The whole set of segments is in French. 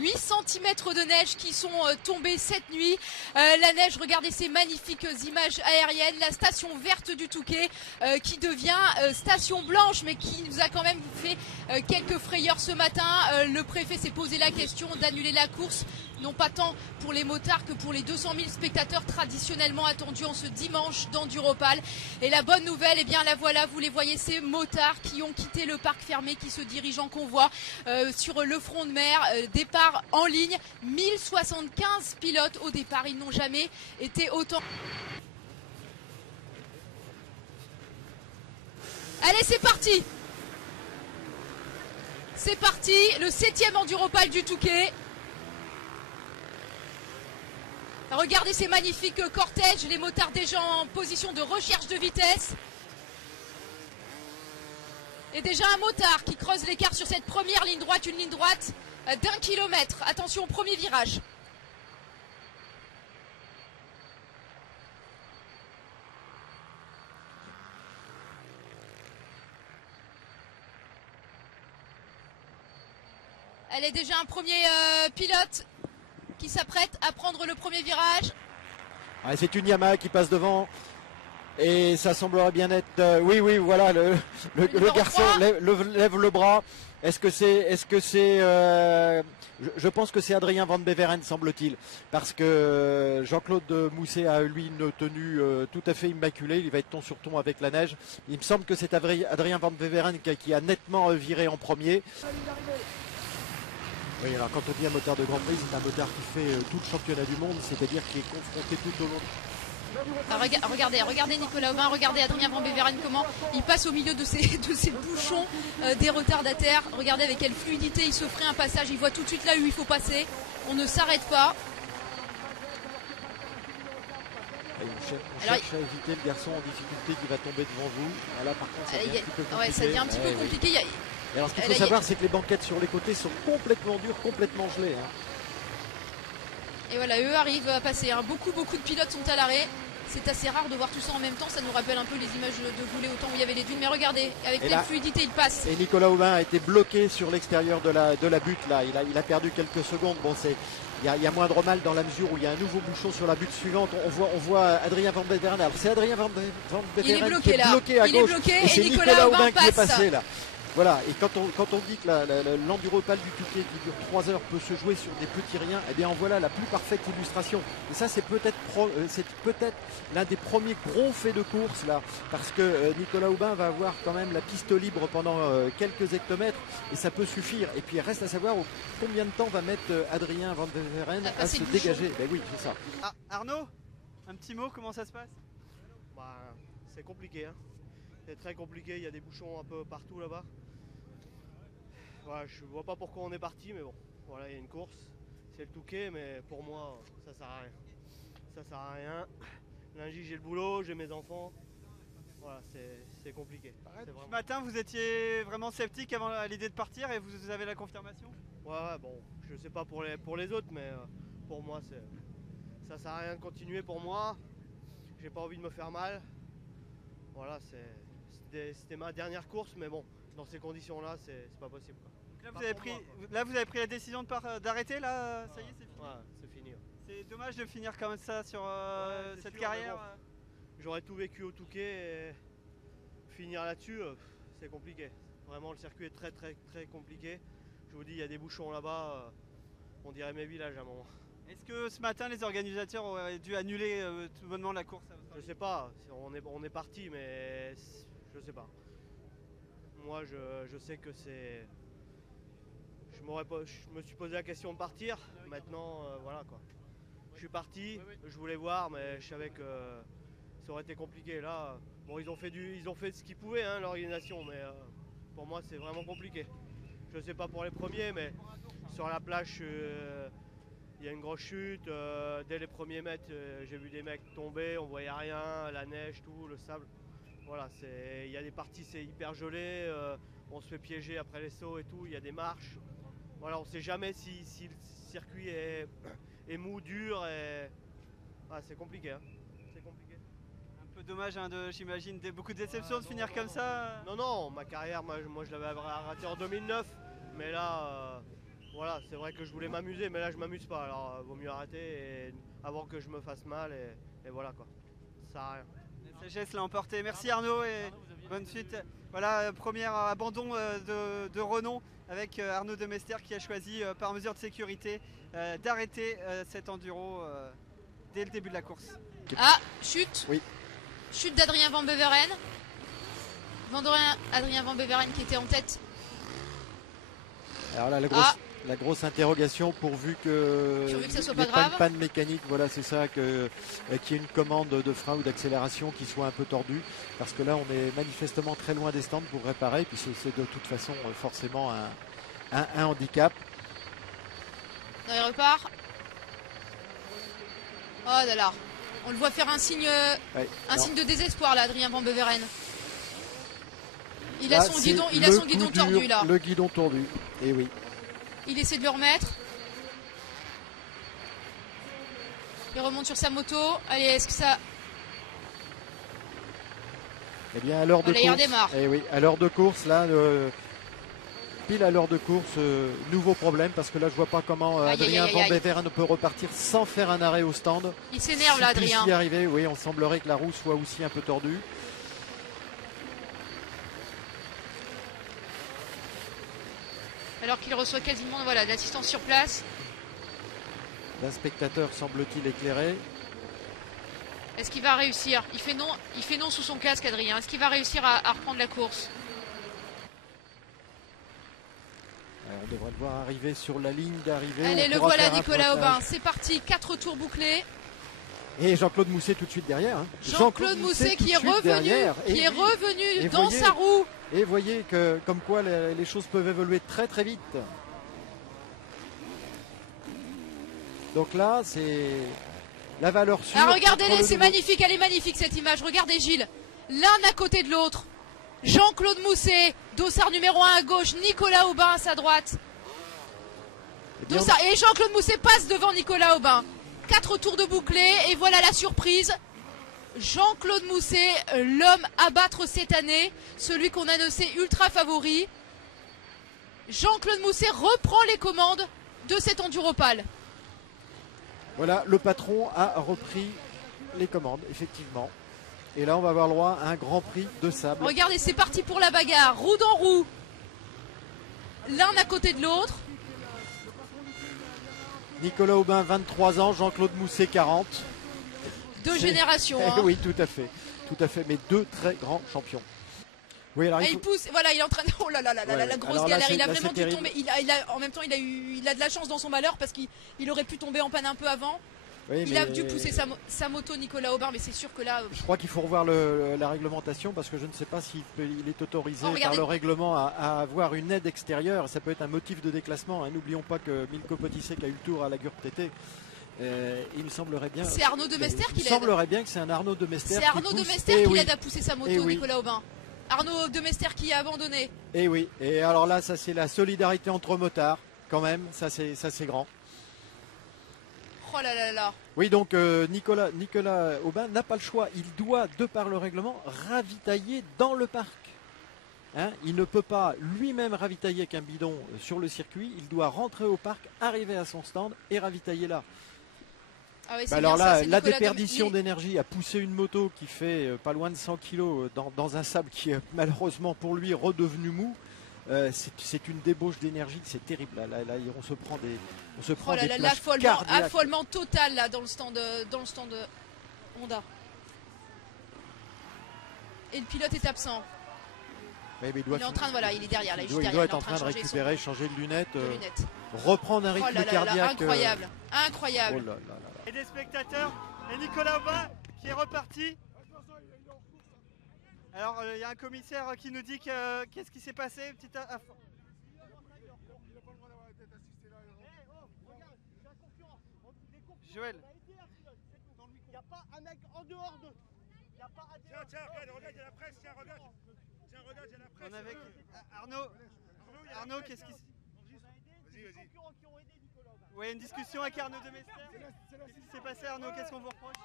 8 cm de neige qui sont tombés cette nuit. La neige, regardez ces magnifiques images aériennes. La station verte du Touquet qui devient station blanche, mais qui nous a quand même fait quelques frayeurs ce matin. Le préfet s'est posé la question d'annuler la course, non pas tant pour les motards que pour les 200 000 spectateurs traditionnellement attendus en ce dimanche d'Enduropal. Et la bonne nouvelle, eh bien la voilà, vous les voyez, ces motards qui ont quitté le parc fermé, qui se dirigent en convoi sur le front de mer. Départ en ligne, 1075 pilotes au départ, ils n'ont jamais été autant. Allez, c'est parti! C'est parti, le 7e Enduropal du Touquet. Regardez ces magnifiques cortèges, les motards déjà en position de recherche de vitesse. Et déjà un motard qui creuse l'écart sur cette première ligne droite, une ligne droite d'1 kilomètre. Attention au premier virage. Elle est déjà un premier pilote qui s'apprête à prendre le premier virage. Ouais, c'est une Yamaha qui passe devant et ça semblerait bien être oui voilà le garçon lève le bras. Est-ce que c'est je pense que c'est Adrien Van Beveren, semble-t-il, parce que Jean-Claude Mousset a lui une tenue tout à fait immaculée, il va être ton sur ton avec la neige. Il me semble que c'est Adrien Van Beveren qui a nettement viré en premier. Oui, alors quand on dit un motard de Grand Prix, c'est un motard qui fait tout le championnat du monde, c'est-à-dire qui est confronté tout au long. Regardez Nicolas Aubin, regardez Adrien Van Beveren comment il passe au milieu de ces bouchons des retardataires. Regardez avec quelle fluidité il se ferait un passage, il voit tout de suite là où il faut passer. On ne s'arrête pas. On cherche à éviter le garçon en difficulté qui va tomber devant vous. Là par contre ça devient un petit peu compliqué. Ouais, ça devient un petit peu compliqué. Oui. Et alors ce qu'il faut savoir, c'est que les banquettes sur les côtés sont complètement dures, complètement gelées. Et voilà, eux arrivent à passer. Beaucoup de pilotes sont à l'arrêt. C'est assez rare de voir tout ça en même temps. Ça nous rappelle un peu les images de Goulet au temps où il y avait les dunes. Mais regardez, avec quelle fluidité il passe. Et Nicolas Aubin a été bloqué sur l'extérieur de la butte. Là, il a perdu quelques secondes. Bon, il y a moindre mal dans la mesure où il y a un nouveau bouchon sur la butte suivante. On voit Adrien Van Beveren. Alors c'est Adrien Van Beveren qui est bloqué à gauche. Et c'est Nicolas Aubin qui est passé là. Voilà, et quand on dit que l'Enduropal du Touquet qui dure 3 heures peut se jouer sur des petits riens, eh bien en voilà la plus parfaite illustration. Et ça c'est peut-être l'un des premiers gros faits de course là, parce que Nicolas Aubin va avoir quand même la piste libre pendant quelques hectomètres et ça peut suffire. Et puis il reste à savoir combien de temps va mettre Adrien Van Beveren à se dégager. Ben oui, c'est ça. Ah, Arnaud, un petit mot, comment ça se passe? C'est compliqué, hein. C'est très compliqué, il y a des bouchons un peu partout là-bas. Voilà, je vois pas pourquoi on est parti, mais bon, voilà, il y a une course, c'est le Touquet, mais pour moi, ça sert à rien. Ça sert à rien. Lundi, j'ai le boulot, j'ai mes enfants. Voilà, c'est compliqué. Ce matin, vous étiez vraiment sceptique avant l'idée de partir et vous avez la confirmation? Ouais, bon, je sais pas pour les autres, mais pour moi, ça sert à rien de continuer pour moi. J'ai pas envie de me faire mal. Voilà, c'était ma dernière course, mais bon, dans ces conditions-là, c'est pas possible, quoi. Donc là, vous avez pris la décision d'arrêter, là, ça y est, c'est fini. Ouais, c'est fini. Ouais. C'est dommage de finir comme ça sur cette carrière. Bon, j'aurais tout vécu au Touquet et finir là-dessus, c'est compliqué. Vraiment, le circuit est très compliqué. Je vous dis, il y a des bouchons là-bas, on dirait mes villages à un moment. Est-ce que ce matin, les organisateurs auraient dû annuler tout bonnement la course? Je sais pas, on est parti, mais je sais pas. Moi, je sais que c'est... Je me suis posé la question de partir. Maintenant, voilà quoi. Je suis parti, je voulais voir, mais je savais que ça aurait été compliqué. Là, bon, ils ont fait ce qu'ils pouvaient, hein, l'organisation, mais pour moi, c'est vraiment compliqué. Je sais pas pour les premiers, mais sur la plage, il y a une grosse chute. Dès les premiers mètres, j'ai vu des mecs tomber, on voyait rien, la neige, tout, le sable. Voilà, il y a des parties, c'est hyper gelé. On se fait piéger après les sauts et tout. Il y a des marches. Voilà, on ne sait jamais si le circuit est mou, dur. C'est compliqué. Hein. C'est compliqué. Un peu dommage, hein, j'imagine, beaucoup de déceptions de finir comme ça. Non, ma carrière, moi je l'avais raté en 2009. Mais là, voilà, c'est vrai que je voulais m'amuser, mais là je m'amuse pas. Alors vaut mieux arrêter et, avant que je me fasse mal et voilà quoi. Ça sert à rien. La sagesse l'a emporté. Merci Arnaud et bonne suite. Voilà, premier abandon de renom avec Arnaud Demester qui a choisi par mesure de sécurité d'arrêter cet enduro dès le début de la course. Ah, chute. Oui. Chute d'Adrien Van Beveren. Adrien Van Beveren qui était en tête. Alors là, la grosse interrogation pourvu que ça soit il n'y ait pas pas grave. une panne mécanique, voilà, c'est ça, qu'il y ait une commande de frein ou d'accélération qui soit un peu tordue, parce que là on est manifestement très loin des stands pour réparer, puis c'est de toute façon forcément un handicap. Non, il repart. Oh là là. On le voit faire un signe, Ouais, signe de désespoir là, Adrien Van Beveren. Il là, a son c'est guidon, le coup dur, tordu là. Le guidon tordu, et oui. Il essaie de le remettre. Il remonte sur sa moto. Allez, est-ce que ça... Eh bien, à l'heure de Voilà, il course, redémarre. eh oui, à l'heure de course, là, pile à l'heure de course, nouveau problème, parce que là, je vois pas comment Aïe, Adrien aïe, aïe, Van aïe. Beveren peut repartir sans faire un arrêt au stand. Il s'énerve là, S'il puisse Adrien. y arriver, oui, on semblerait que la roue soit aussi un peu tordue. Alors qu'il reçoit quasiment de l'assistance sur place. L'inspectateur semble-t-il éclairé. Est-ce qu'il va réussir? Il fait non sous son casque, Adrien. Est-ce qu'il va réussir à reprendre la course? On devrait le voir arriver sur la ligne d'arrivée. Allez, On le pourra voilà, faire un Nicolas pointage. Aubin. C'est parti, 4 tours bouclés. Et Jean-Claude Mousset tout de suite derrière. Hein. Jean-Claude Mousset tout qui de est suite revenu, derrière. Et dans voyez- sa roue. Et voyez que comme quoi les choses peuvent évoluer très très vite. Donc là, c'est la valeur sûre. Ah, contre regardez-les, le c'est nouveau- magnifique, elle est magnifique cette image. Regardez Gilles, l'un à côté de l'autre. Jean-Claude Mousset, dossard numéro 1 à gauche, Nicolas Aubin à sa droite. Eh bien, Dossard, et Jean-Claude Mousset passe devant Nicolas Aubin. 4 tours de bouclé et voilà la surprise. Jean-Claude Mousset, l'homme à battre cette année, celui qu'on annonçait ultra favori. Jean-Claude Mousset reprend les commandes de cet enduropale. Voilà, le patron a repris les commandes, effectivement. Et là, on va avoir le droit à un grand prix de sable. Regardez, c'est parti pour la bagarre, roue dans roue. L'un à côté de l'autre. Nicolas Aubin, 23 ans, Jean-Claude Mousset, 40. Deux C'est- générations. Eh Hein. oui, tout à fait, mais deux très grands champions. Oui, alors Et il il faut- pousse, voilà, il est en train de... Oh là là là là, Ouais, la grosse alors là, galère, il a là, vraiment c'est dû terrible. tomber. En même temps, il a de la chance dans son malheur parce qu'il aurait pu tomber en panne un peu avant. oui, Il a mais dû pousser sa moto, Nicolas Aubin, mais c'est sûr que là... je crois qu'il faut revoir la réglementation parce que je ne sais pas s'il il est autorisé Oh, par regardez. le règlement à avoir une aide extérieure. Ça peut être un motif de déclassement. Hein. N'oublions pas que Milko Potisek a eu le tour à la Gurb TT. Il me semblerait bien. C'est Arnaud Demester qui Il l'aide. semblerait bien que c'est un Arnaud Demester. C'est Arnaud qui pousse. Demester Eh qui oui, l'aide à pousser sa moto, Eh oui. Nicolas Aubin. Arnaud Demester qui a abandonné. Et oui. Et alors là, ça c'est la solidarité entre motards, quand même. Ça c'est grand. Oh là là là. Oui, donc Nicolas Aubin n'a pas le choix. Il doit, de par le règlement, ravitailler dans le parc. Hein, il ne peut pas lui-même ravitailler avec un bidon sur le circuit. Il doit rentrer au parc, arriver à son stand et ravitailler là. Ah ouais, c'est Bah alors bien là, ça, c'est la Nicolas déperdition Dom- d'énergie à pousser une moto qui fait pas loin de 100 kg dans un sable qui est malheureusement pour lui redevenu mou. C'est une débauche d'énergie, c'est terrible. Là, on se prend des, Oh là des là, plages cardiaques. affolement total là dans le stand Honda. Et le pilote est absent. Mais il Il est en train de, voilà, il est derrière là, il juste doit derrière, être en train de changer récupérer, changer de lunettes, de lunettes. reprendre un Oh rythme là là là, cardiaque. incroyable, Oh incroyable. là là là là. Et des spectateurs. Et Nicolas Aubin qui est reparti. Alors il y a un commissaire qui nous dit que qu'est-ce qui s'est passé. Joël. Il n'y a pas un mec en dehors de. Il n'y a pas un Tiens, regarde, il y a la presse, tiens, regarde. Tiens, regarde, il y a la presse. On est avec Arnaud, qu'est-ce qui se... Vas-y. Oui, une discussion avec Arnaud Demester. Qu'est-ce qui s'est passé Arnaud? Qu'est-ce qu'on vous reproche?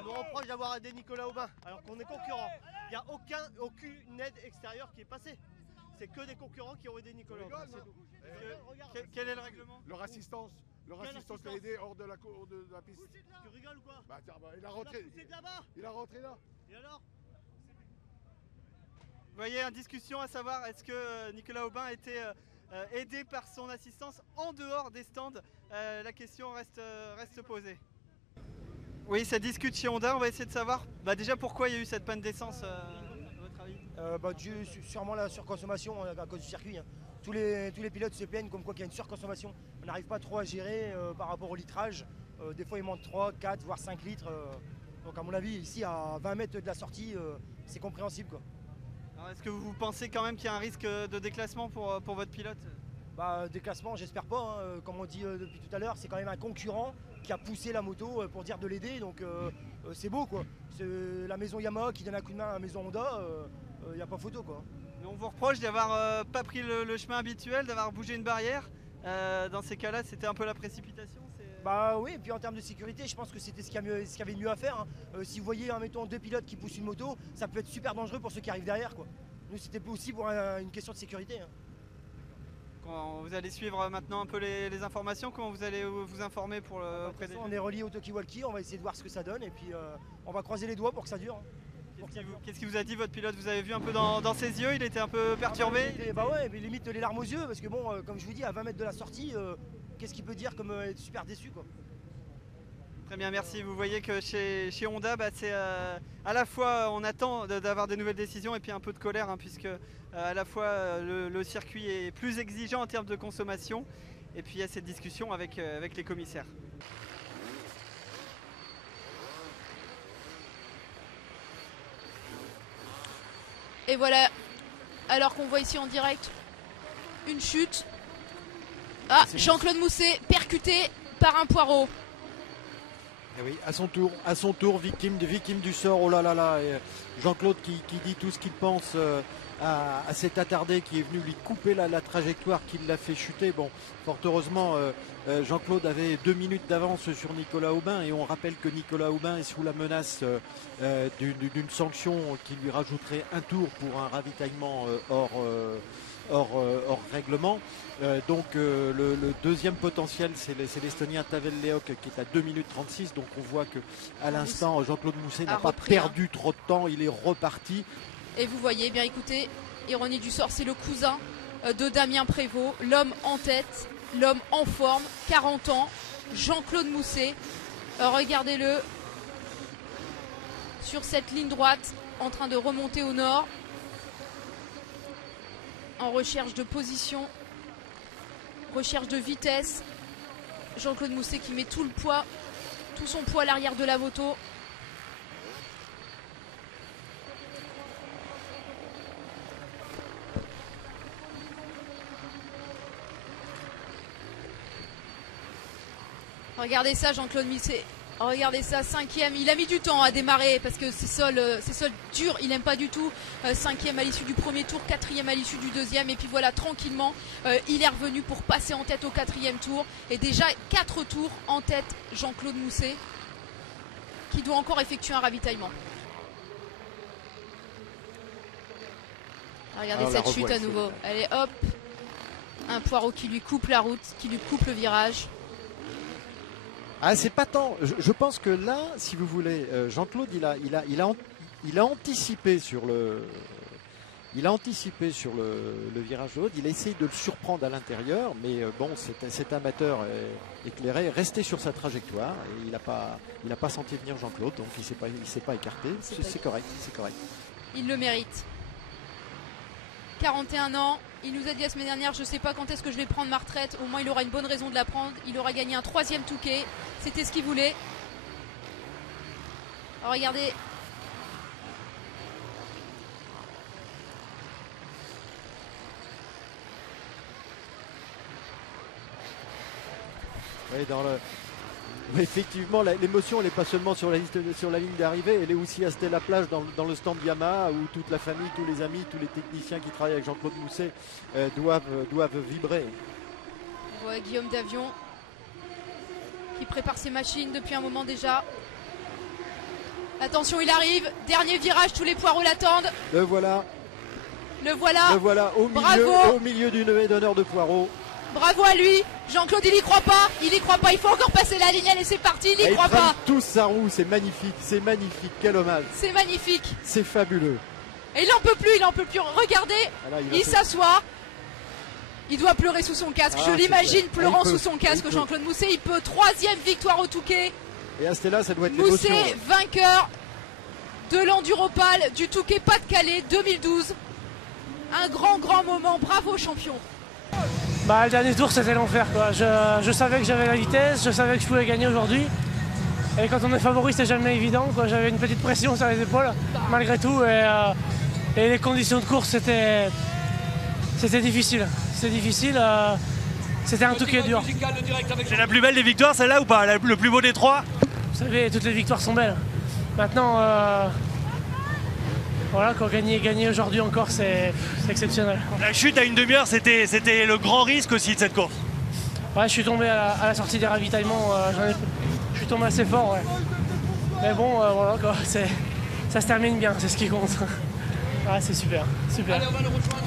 On nous reproche d'avoir aidé Nicolas Aubin alors qu'on est concurrents. Il n'y a aucune aide extérieure qui est passée. c'est que des concurrents qui ont aidé Nicolas. C'est tout. Quel est le règlement? Leur assistance l'a aidé hors de la piste. Tu rigoles ou quoi? Bah tiens, il a rentré. Il a rentré là. Et alors? Vous voyez, une discussion à savoir, est-ce que Nicolas Aubin a été aidé par son assistance en dehors des stands? La question reste posée. Oui, ça discute chez Honda, on va essayer de savoir déjà pourquoi il y a eu cette panne d'essence, à votre avis? Sûrement la surconsommation à cause du circuit. Hein. Tous les pilotes se plaignent comme quoi qu'il y a une surconsommation. On n'arrive pas trop à gérer par rapport au litrage. Des fois il manque 3, 4, voire 5 litres. Donc à mon avis, ici à 20 mètres de la sortie, c'est compréhensible, quoi. Est-ce que vous pensez quand même qu'il y a un risque de déclassement pour votre pilote? Déclassement, j'espère pas. Hein. Comme on dit depuis tout à l'heure, c'est quand même un concurrent qui a poussé la moto pour dire de l'aider. Donc c'est beau, quoi. C'est la maison Yamaha qui donne un coup de main à la maison Honda. Il n'y a pas photo, quoi. Mais on vous reproche d'avoir pas pris le chemin habituel, d'avoir bougé une barrière. Dans ces cas-là, c'était un peu la précipitation. Oui, et puis en termes de sécurité, je pense que c'était ce qu'il y avait de mieux à faire. Hein. Si vous voyez, mettons, 2 pilotes qui poussent une moto, ça peut être super dangereux pour ceux qui arrivent derrière, quoi. Nous, c'était aussi pour une question de sécurité. Hein. Vous allez suivre maintenant un peu les informations. Comment vous allez vous informer pour le de toute façon, on est relié au talkie-walkie, on va essayer de voir ce que ça donne et puis on va croiser les doigts pour que ça dure. Hein. Qu'est-ce qu'il vous a dit votre pilote? Vous avez vu un peu dans ses yeux, il était un peu perturbé? Ouais, mais limite les larmes aux yeux parce que bon, comme je vous dis, à 20 mètres de la sortie, qu'est-ce qu'il peut dire comme être super déçu, quoi. Très bien, merci. Vous voyez que chez Honda, c'est à la fois on attend d'avoir des nouvelles décisions et puis un peu de colère, hein, puisque à la fois le circuit est plus exigeant en termes de consommation et puis il y a cette discussion avec les commissaires. Et voilà, alors qu'on voit ici en direct une chute. Ah, Jean-Claude Mousset percuté par un poireau. Et oui, à son tour, victime du sort. Oh là là là, Jean-Claude qui dit tout ce qu'il pense à cet attardé qui est venu lui couper la trajectoire, qui l'a fait chuter. Bon, fort heureusement, Jean-Claude avait 2 minutes d'avance sur Nicolas Aubin et on rappelle que Nicolas Aubin est sous la menace d'une sanction qui lui rajouterait un tour pour un ravitaillement hors règlement. Donc le deuxième potentiel, c'est l'Estonien Tavel Leok qui est à 2 minutes 36. Donc on voit que à l'instant Jean-Claude Mousset n'a pas perdu trop de temps, il est reparti. Et vous voyez, bien écoutez, ironie du sort, c'est le cousin de Damien Prévost, l'homme en tête, l'homme en forme, 40 ans, Jean-Claude Mousset. Regardez-le sur cette ligne droite en train de remonter au nord, en recherche de position, recherche de vitesse. Jean-Claude Mousset qui met tout son poids à l'arrière de la moto. Regardez ça, Jean-Claude Mousset. Regardez ça, 5e. Il a mis du temps à démarrer parce que c'est sol dur. Il n'aime pas du tout. 5e à l'issue du premier tour, 4e à l'issue du deuxième. Et puis voilà, tranquillement, il est revenu pour passer en tête au 4e tour. Et déjà 4 tours en tête, Jean-Claude Mousset, qui doit encore effectuer un ravitaillement. Regardez cette chute à nouveau. Allez, hop. Un poireau qui lui coupe la route, qui lui coupe le virage. Ah, c'est pas tant. Je pense que là, si vous voulez, Jean-Claude, il a anticipé sur le virage de l'autre. Il a essayé de le surprendre à l'intérieur, mais bon, cet amateur éclairé est resté sur sa trajectoire et il n'a pas senti venir Jean-Claude, donc il s'est pas écarté. C'est correct, c'est correct. Il le mérite. 41 ans, il nous a dit la semaine dernière, je ne sais pas quand est-ce que je vais prendre ma retraite, au moins il aura une bonne raison de la prendre, il aura gagné un 3e Touquet, c'était ce qu'il voulait. Alors regardez. Oui, effectivement, l'émotion, elle n'est pas seulement sur la ligne d'arrivée, elle est aussi à Stella Plage dans le stand Yamaha où toute la famille, tous les amis, tous les techniciens qui travaillent avec Jean-Claude Mousset doivent vibrer. On voit Guillaume Davion qui prépare ses machines depuis un moment déjà. Attention, il arrive, dernier virage, tous les poireaux l'attendent. Le voilà. Le voilà au milieu du levée d'honneur de Poirot. Bravo à lui. Jean-Claude, il y croit pas, il faut encore passer la ligne, allez c'est parti, il y croit pas. Tous sa roue, c'est magnifique, quel hommage. C'est magnifique. C'est fabuleux. Et il en peut plus, regardez, il s'assoit. Il doit pleurer sous son casque, je l'imagine pleurant sous son casque, Jean-Claude Mousset, il peut. 3e victoire au Touquet. Et à ce là, ça doit être l'émotion. Mousset, vainqueur de l'Enduropal du Touquet Pas-de-Calais 2012. Un grand moment, bravo champion. Le dernier tour c'était l'enfer quoi. Je savais que j'avais la vitesse, je savais que je pouvais gagner aujourd'hui. Et quand on est favori c'est jamais évident quoi. J'avais une petite pression sur les épaules malgré tout et les conditions de course c'était difficile. C'était un Touquet dur. C'est la plus belle des victoires celle-là ou pas? Le plus beau des 3? Vous savez, toutes les victoires sont belles. Maintenant, voilà, gagner aujourd'hui encore, c'est exceptionnel. La chute à une demi-heure, c'était le grand risque aussi de cette course. Ouais, je suis tombé à la sortie des ravitaillements, je suis tombé assez fort, ouais. Mais bon, voilà, quoi, ça se termine bien, c'est ce qui compte. Ouais, c'est super. Allez, on va le rejoindre.